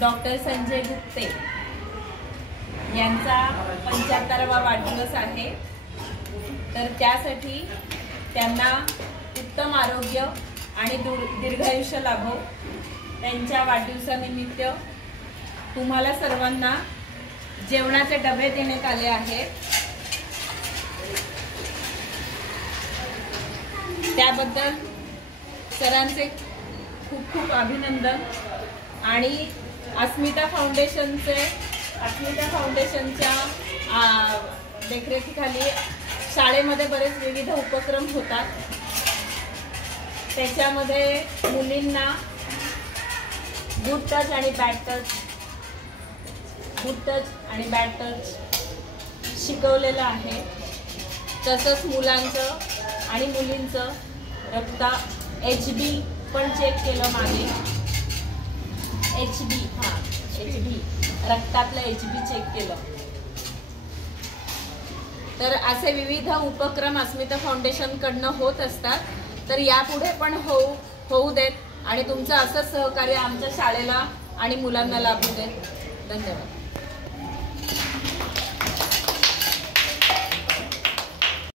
Doctor Sanjay Gupte यांचा 75वा वाढदिवस आहे। तर त्यासाठी त्यांना उत्तम आरोग्य आणि दीर्घायुष्य लाभो। त्यांच्या वाढदिवसानिमित्त तुम्हाला सर्वांना जेवणाचे डबे देण्यात आले आहेत। त्याबद्दल सरांचे खूप खूप अभिनंदन। आणि अस्मिता फाउंडेशनच्या देखरेखीखाली शाळेमध्ये बरेच विविध उपक्रम होतात। त्याच्यामध्ये मुलींना गुड टच आणि बॅड टच शिकवलेलं आहे। तसंच मुलांचं आणि मुलींचं HB पण चेक केलं मागे। HB रक्तातलं HB चेक केलं। तर असे विविध उपक्रम अस्मिता फाउंडेशन कडनं होत असतात। तर यापुढे पण होऊ देत आणि तुमचं असंच सहकार्य आमच्या शाळेला आणि मुलांना लाभू देत। धन्यवाद।